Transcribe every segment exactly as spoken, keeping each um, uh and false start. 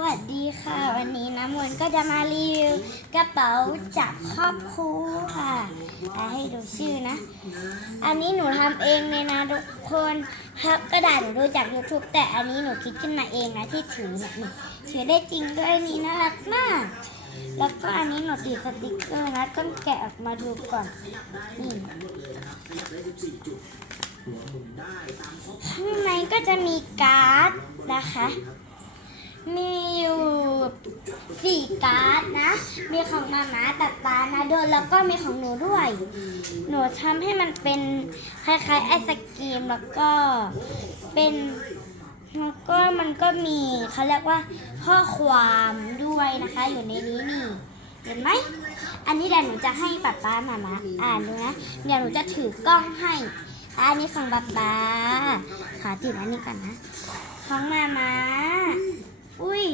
วัสดีค่ะวันนี้น้ำมนต์ก็จะมารีวิวกระเป๋าจากครอบครัวค่ะให้ดูชื่อนะอันนี้หนูทำเองเลยนะทุกคนครับกระดาษหนูดูจาก ยูทูบ แต่อันนี้หนูคิดขึ้นมาเองนะที่ถือเนี่ยนี่ถือได้จริงด้วยนี่น่ารักมากแล้วก็อันนี้หนูติดสติกเกอร์นะต้องแกะออกมาดูก่อนนี่ข้างในก็จะมีการ์ดนะคะมีอยู่สี่การ์ดนะมีของมาม่าตัดตานะโดนแล้วก็มีของหนูด้วยหนูทำให้มันเป็นคล้ายๆไอศกรีมแล้วก็เป็นแล้วก็มันก็มีเขาเรียกว่าข้อความด้วยนะคะอยู่ในนี้นี่เห็นไหมอันนี้เดี๋ยวหนูจะให้ป๊าป๊ามาม่าอ่านดูนะเดี๋ยวหนูจะถือกล้องให้อันนี้ของป๊าป๊าขอติดอันนี้ก่อนนะของมาม่าอุ้ย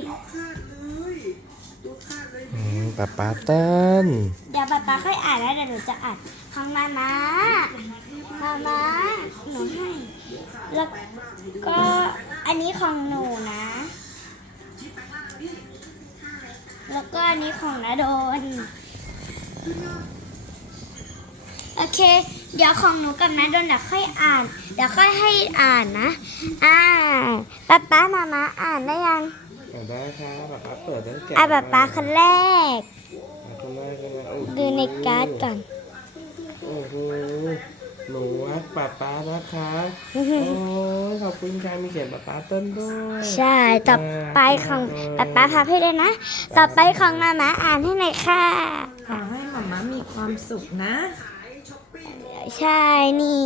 ป๊าป๊าเต้นเดี๋ยวป๊าป๊าค่อยอ่านแล้วเดี๋ยวหนูจะอ่านของมาม่ามาม่าหนูให้แล้วก็อันนี้ของหนูนะแล้วก็อันนี้ของณดลโอเคเดี๋ยวของหนูกับณดลเดี๋ยวค่อยอ่านเดี๋ยวค่อยให้อ่านนะอ่าป๊าป๊ามาม่าอ่านได้ยังได้ครับป๊าป๊าเปิดตั้งแต่อ่ะป๊าป๊าคนแรกคนแรกคนแรกดูในการ์ดก่อนโอ้โหหนูรักป๊าป๊านะคะโอ้ยขอบคุณค่ะมีเขียนป๊าป๊าเต้นด้วยใช่ต่อไปของป๊าป๊าพาให้ด้วยนะต่อไปของมาม่าอ่านให้หน่อยค่ะขอให้มาม่ามีความสุขนะใช่นี่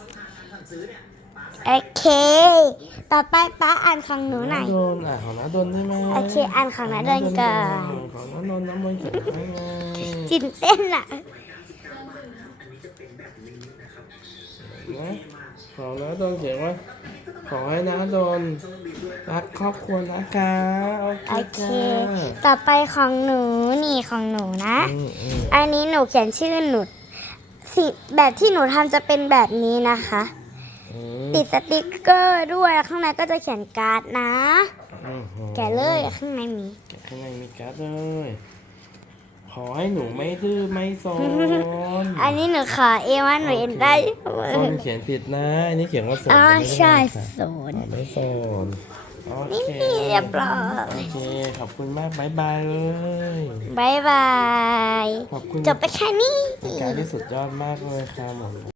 โอเคต่อไปป้าอ่านของหนูหน่อยโดนอ่ะของน้าโดนได้ไหมโอเคอ่านของน้าโดนก่อนของน้าโดนน้ำมันเขียนให้ไงจินเต้นอ่ะนะของน้าโดนเขียนว่าขอให้น้าโดนรักครอบครัวนะคะโอเคต่อไปของหนูนี่ของหนูนะอันนี้หนูเขียนชื่อหนูสิแบบที่หนูทำจะเป็นแบบนี้นะคะติดสติกเกอร์ด้วยข้างในก็จะเขียนการ์ดนะแกะเลยข้างในมีข้างในมีการ์ดเลยขอให้หนูไม่ดื้อไม่ซนอันนี้หนูขอเอว่าหนูเอ็นได้ซนเขียนผิดนะอันนี้เขียนว่าซนอ๋อใช่ซนไม่ซนโอเคเรียบร้อยโอเคขอบคุณมากบายบายเลยบายบายขอบคุณจบไปแค่นี้เป็นการที่สุดยอดมากเลยค่ะหมอ